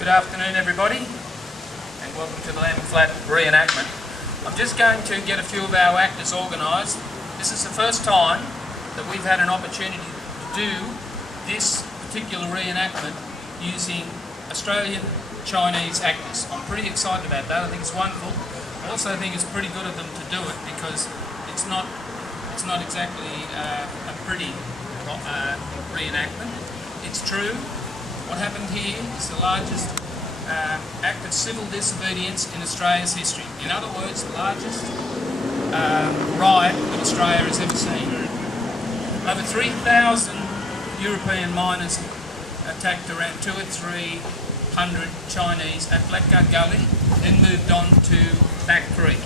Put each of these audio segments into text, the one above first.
Good afternoon, everybody, and welcome to the Lamb Flat Re-enactment. I'm just going to get a few of our actors organised. This is the first time that we've had an opportunity to do this particular re-enactment using Australian Chinese actors. I'm pretty excited about that. I think it's wonderful. I also think it's pretty good of them to do it because it's not exactly a pretty re-enactment. It's true. What happened here is the largest act of civil disobedience in Australia's history. In other words, the largest riot that Australia has ever seen. Over 3,000 European miners attacked around 200 or 300 Chinese at Blackguard Gully, then moved on to Back Creek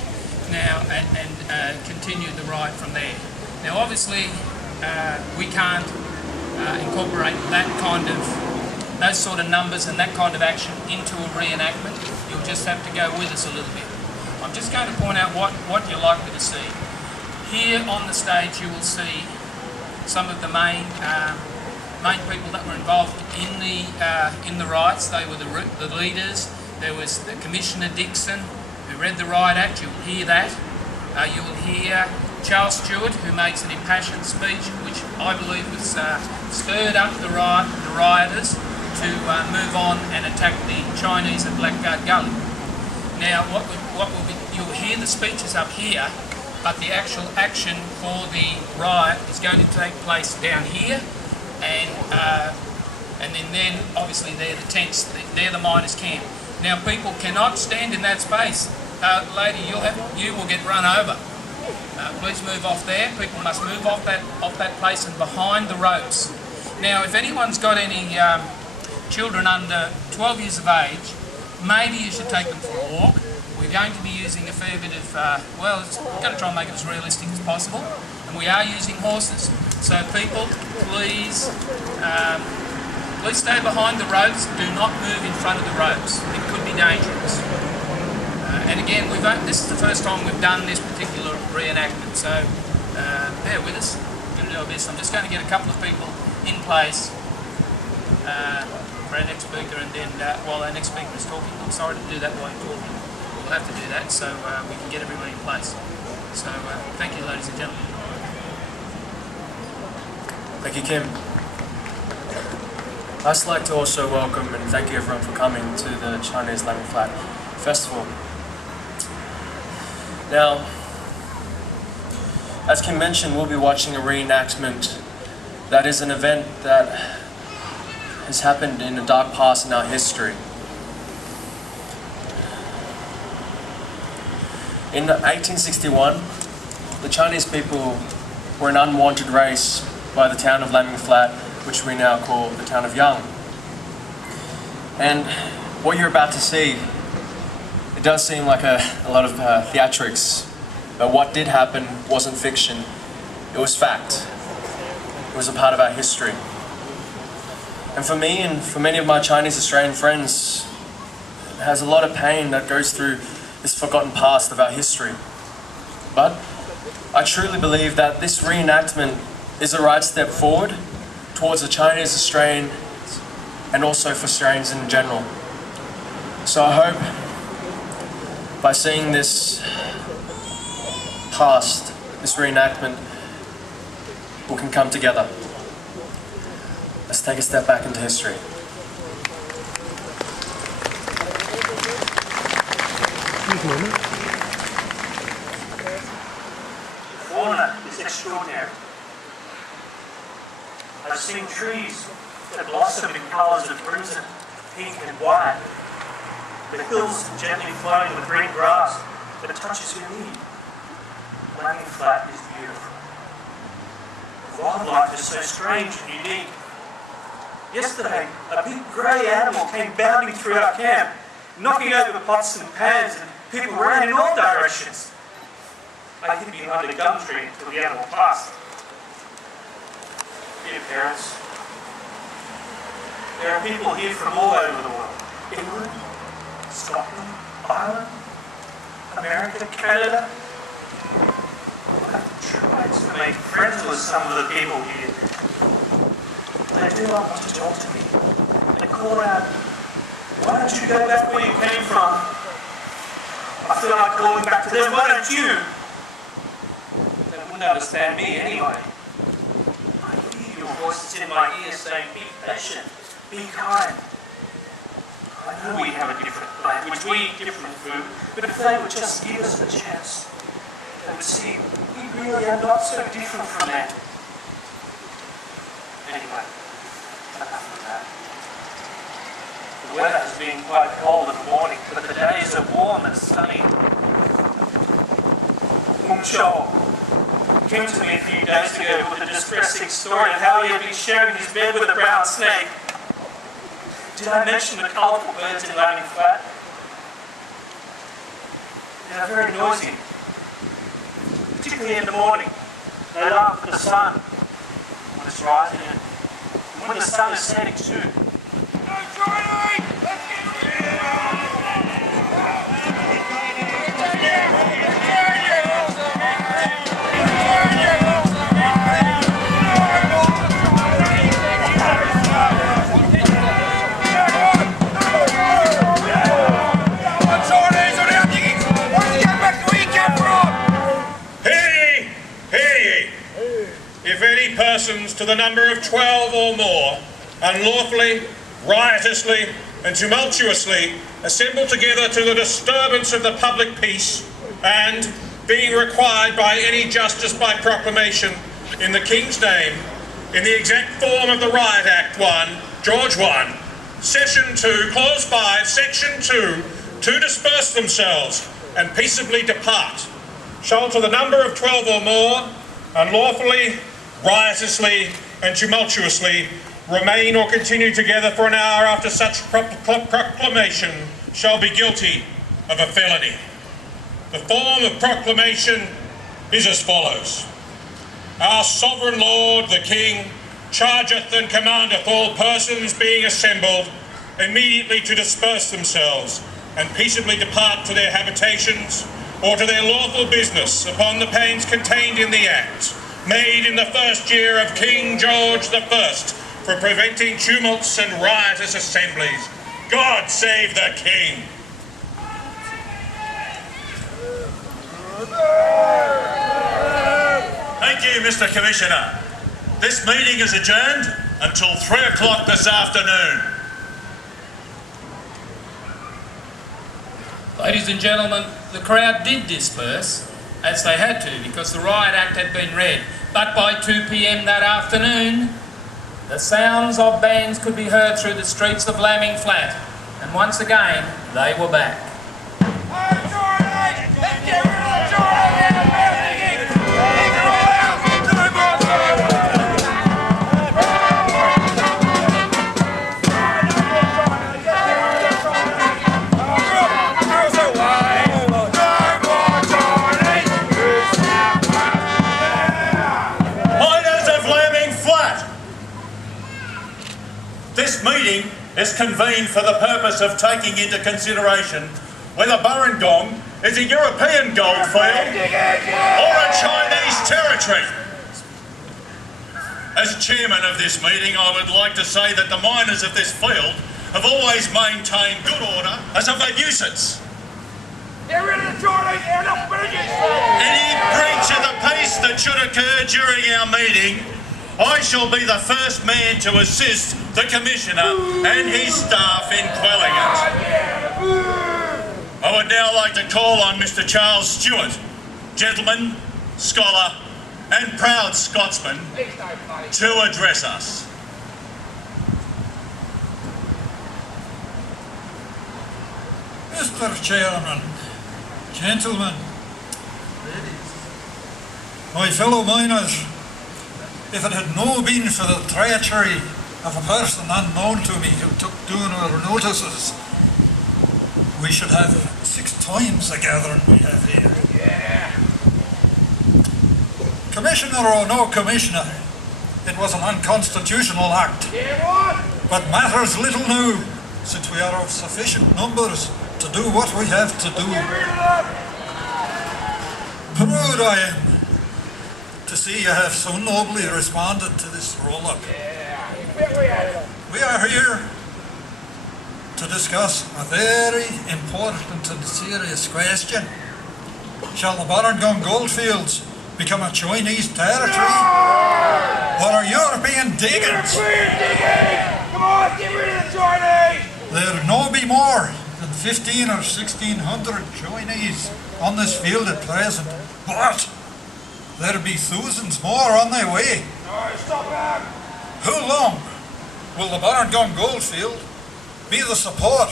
now and continued the riot from there. Now obviously we can't incorporate those sort of numbers and that kind of action into a reenactment. You'll just have to go with us a little bit. I'm just going to point out what you're likely to see. Here on the stage you will see some of the main people that were involved in the riots. They were the leaders. There was the Commissioner Dixon who read the Riot Act. You will hear that. You will hear Charles Stewart, who makes an impassioned speech which I believe was stirred up the rioters to move on and attack the Chinese at Blackguard Gully. Now, you'll hear the speeches up here, but the actual action for the riot is going to take place down here, and then obviously they're the tents, they're the miners' camp. Now, people cannot stand in that space. Lady, you will get run over. Please move off there. People must move off that place and behind the ropes. Now, if anyone's got any children under 12 years of age, maybe you should take them for a walk. We're going to be using a fair bit of, we're going to try and make it as realistic as possible, and we are using horses. So people, please stay behind the ropes. Do not move in front of the ropes. It could be dangerous. And again, this is the first time we've done this particular reenactment, so bear with us. We're going to do our best. I'm just going to get a couple of people in place for our next speaker, and then while our next speaker is talking, I'm sorry to do that while you're talking. We'll have to do that so we can get everybody in place. So thank you, ladies and gentlemen. Thank you, Kim. I'd just like to also welcome and thank you everyone for coming to the Chinese Lamb Flat Festival. Now, as Kim mentioned, we'll be watching a reenactment that is an event that has happened in a dark past in our history. In 1861, the Chinese people were an unwanted race by the town of Laming Flat, which we now call the town of Young. And what you're about to see, it does seem like a lot of theatrics, but what did happen wasn't fiction, it was fact. It was a part of our history. And for me and for many of my Chinese Australian friends, it has a lot of pain that goes through this forgotten past of our history. But I truly believe that this reenactment is a right step forward towards the Chinese Australian and also for Australians in general. So I hope by seeing this past, this reenactment, we can come together. Let's take a step back into history. The fauna is extraordinary. I've seen trees that blossom in colours of crimson, pink and white. The hills gently flowing with green grass that touches your knee. Laming Flat is beautiful. The wildlife is so strange and unique. Yesterday, a big grey animal came bounding through our camp, knocking over pots and pans, and people ran in all directions. I hid behind a gum tree until the animal passed. Dear parents, there are people here from all over the world. England, Scotland, Ireland, America, Canada. I've tried to make friends with some of the people here. They do not want to talk to me. They call out, Why don't you go back where you came from? I feel like going back to them. Why don't you? They wouldn't understand me anyway. I hear your voices in my ear saying, be patient, be kind. I know we have a different language, we eat different food, but if they would just give us a chance, they would see we really are not so different from them. Anyway, enough of that. The weather has been quite cold in the morning, but the days are warm and sunny. Cho came to me a few days ago with a distressing story of how he had been sharing his bed with a brown snake. Did I mention the colourful birds in Lambing Flat? They are very noisy, particularly in the morning. They laugh at the sun when it's rising and when the sun is setting too. Persons to the number of 12 or more, unlawfully, riotously, and tumultuously assemble together to the disturbance of the public peace, and, being required by any justice by proclamation in the King's name, in the exact form of the Riot Act 1, George 1, Session 2, Clause 5, Section 2, to disperse themselves and peaceably depart, shall to the number of 12 or more, unlawfully, riotously and tumultuously remain or continue together for an hour after such proclamation shall be guilty of a felony. The form of proclamation is as follows. Our sovereign Lord the King chargeth and commandeth all persons being assembled immediately to disperse themselves and peaceably depart to their habitations or to their lawful business upon the pains contained in the Act, made in the first year of King George I, for preventing tumults and riotous assemblies. God save the King! Thank you, Mr. Commissioner. This meeting is adjourned until 3 o'clock this afternoon. Ladies and gentlemen, the crowd did disperse, as they had to, because the Riot Act had been read. But by 2 p.m. that afternoon, the sounds of bands could be heard through the streets of Lambing Flat. And once again, they were back. This meeting is convened for the purpose of taking into consideration whether Burrangong is a European goldfield or a Chinese territory. As chairman of this meeting, I would like to say that the miners of this field have always maintained good order as of a nuisance. Get rid of the Chinese and the British! Any breach of the peace that should occur during our meeting, I shall be the first man to assist the Commissioner and his staff in quelling it. I would now like to call on Mr. Charles Stewart, gentleman, scholar and proud Scotsman, to address us. Mr. Chairman, gentlemen, my fellow miners, if it had no been for the treachery of a person unknown to me who took down our notices, we should have 6 times the gathering we have here. Yeah. Commissioner or no commissioner, it was an unconstitutional act. Yeah, what? But matters little now, since we are of sufficient numbers to do what we have to do. Get rid of them! Proud I am to see you have so nobly responded to this roll-up. Yeah, bet we had them. We are here to to discuss a very important and serious question. Shall the Barangong goldfields become a Chinese territory? Or are European diggings? European digging! Come on, get rid of the Chinese! There'll no be more than 15 or 1600 Chinese on this field at present, but there'll be thousands more on their way. No, stop that! How long will the Barangong goldfield be the support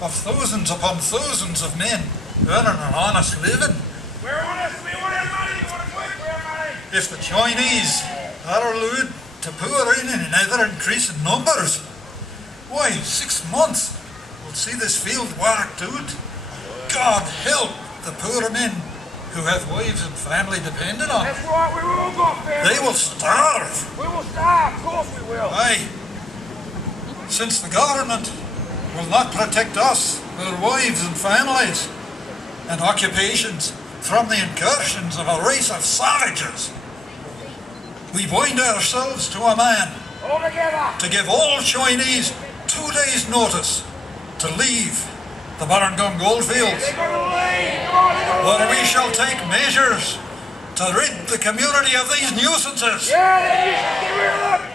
of thousands upon thousands of men earning an honest living? We're honest, we want our money, we want to work for our money! If the Chinese are allowed to pour in ever increasing numbers, why, 6 months will see this field whacked out. God help the poor men who have wives and family dependent on it. That's right, we've all got families. They will starve. We will starve, of course we will. Aye. Since the government will not protect us, our wives and families, and occupations from the incursions of a race of savages, we bind ourselves to a man All together! to give all Chinese 2 days' notice to leave the Barangong goldfields, They're gonna leave! Come on, they're gonna or we leave! shall take measures to rid the community of these nuisances. Yeah, then you should get rid of them!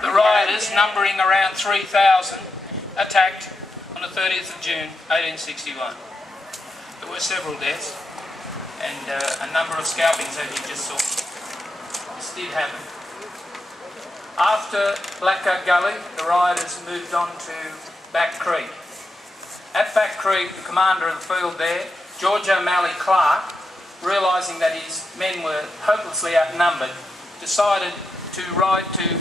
The rioters, numbering around 3,000, attacked on the 30th of June 1861. There were several deaths and a number of scalpings, as you just saw. This did happen. After Blackcoat Gully, the rioters moved on to Back Creek. At Back Creek, the commander of the field there, George O'Malley Clark, realising that his men were hopelessly outnumbered, decided to ride to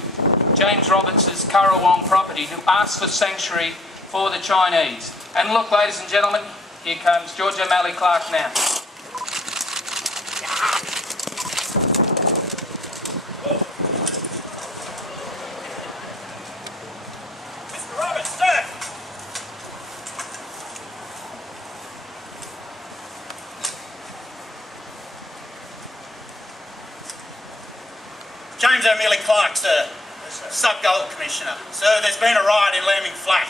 James Roberts' Currawong property to ask for sanctuary for the Chinese. And look, ladies and gentlemen, here comes George O'Malley Clark now. Mr. Roberts, sir! James O'Malley Clark, sir. Sub-Gold Commissioner. Sir, there's been a riot in Lambing Flat.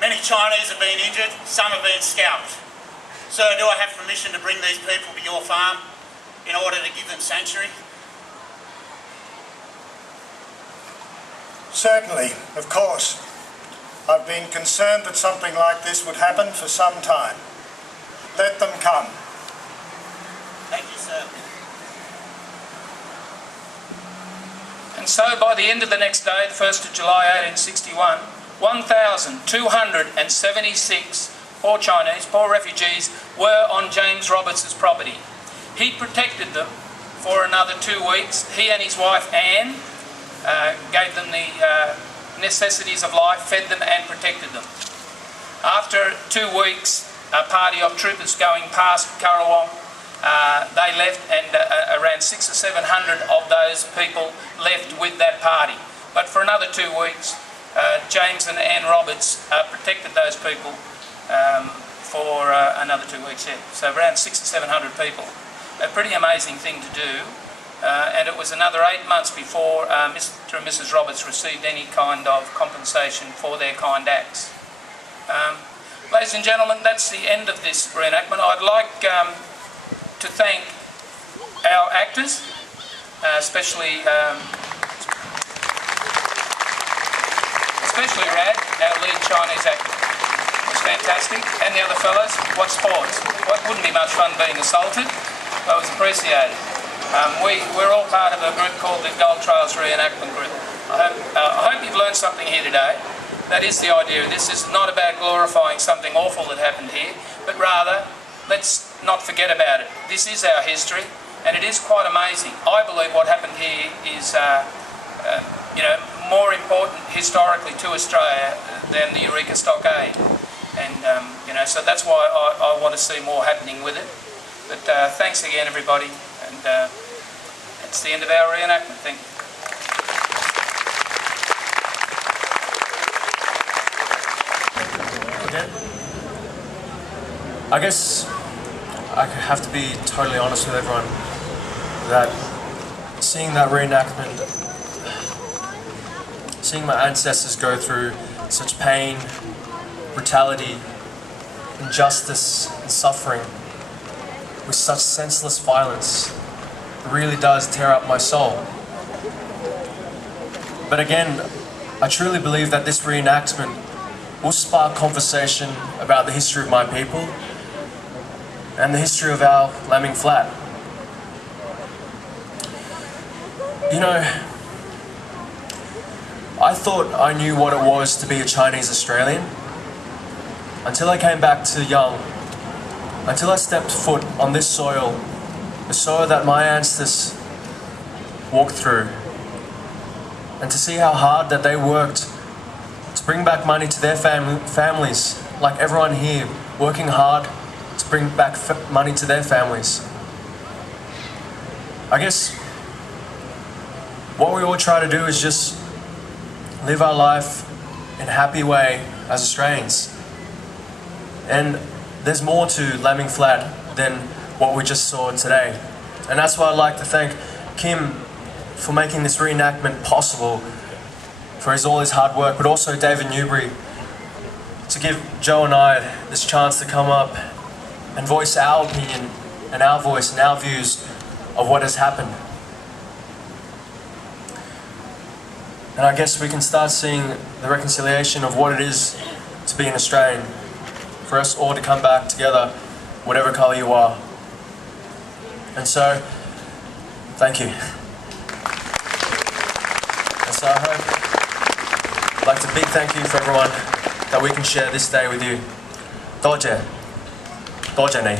Many Chinese have been injured, some have been scalped. Sir, do I have permission to bring these people to your farm in order to give them sanctuary? Certainly, of course. I've been concerned that something like this would happen for some time. Let them come. Thank you, sir. And so by the end of the next day, the 1st of July 1861, 1,276 poor Chinese, poor refugees, were on James Roberts' property. He protected them for another 2 weeks. He and his wife Anne gave them the necessities of life, fed them and protected them. After 2 weeks, a party of troopers going past Currawong, they left, and around 600 or 700 of those people left with that party. But for another 2 weeks, James and Anne Roberts protected those people for another 2 weeks. Yeah. So around 600 or 700 people. A pretty amazing thing to do. And it was another 8 months before Mr. and Mrs. Roberts received any kind of compensation for their kind acts. Ladies and gentlemen, that's the end of this reenactment. I'd like to thank our actors, especially Rad, our lead Chinese actor. It was fantastic. And the other fellows, what sports. What wouldn't be much fun being assaulted, but it was appreciated. We're all part of a group called the Gold Trails Re-enactment Group. I hope you've learned something here today. That is the idea. This is not about glorifying something awful that happened here, but rather, let's not forget about it. This is our history, and it is quite amazing. I believe what happened here is, more important historically to Australia than the Eureka Stockade. And, so that's why I want to see more happening with it. But thanks again, everybody, and it's the end of our reenactment. Thank you. I guess I have to be totally honest with everyone that seeing that reenactment, seeing my ancestors go through such pain, brutality, injustice and suffering with such senseless violence really does tear up my soul. But again, I truly believe that this reenactment will spark conversation about the history of my people and the history of our Lambing Flat. You know, I thought I knew what it was to be a Chinese Australian until I came back to Young, until I stepped foot on this soil, the soil that my ancestors walked through, and to see how hard that they worked to bring back money to their families, like everyone here, working hard to bring back money to their families. I guess what we all try to do is just live our life in a happy way as Australians. And there's more to Lambing Flat than what we just saw today. And that's why I'd like to thank Kim for making this reenactment possible, for all his hard work, but also David Newbury to give Joe and I this chance to come up and voice our opinion and our voice and our views of what has happened. And I guess we can start seeing the reconciliation of what it is to be an Australian, for us all to come back together, whatever colour you are. And so, thank you. And so I hope, I'd like to big thank you for everyone that we can share this day with you. Doje. Doje ni.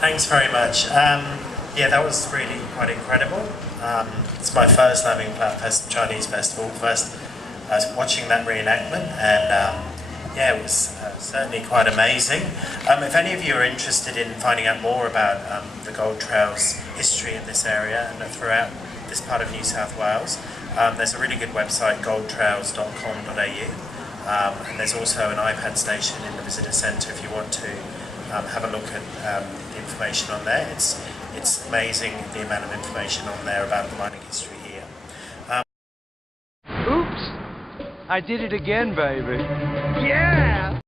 Thanks very much. Yeah, that was really quite incredible. It's my first Lambing Flat Chinese Festival, first watching that reenactment, and yeah, it was certainly quite amazing. If any of you are interested in finding out more about the Gold Trail's history in this area and throughout this part of New South Wales, there's a really good website, goldtrails.com.au, and there's also an iPad station in the visitor centre if you want to have a look at the information on there. It's amazing the amount of information on there about the mining history here. Oops! I did it again, baby. Yeah!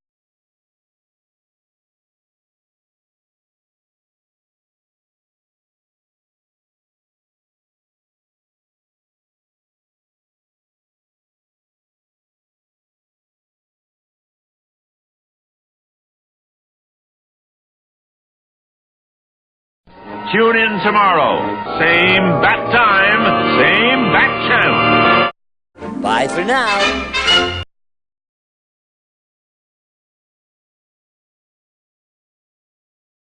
Tune in tomorrow. Same bat time, same bat channel. Bye for now.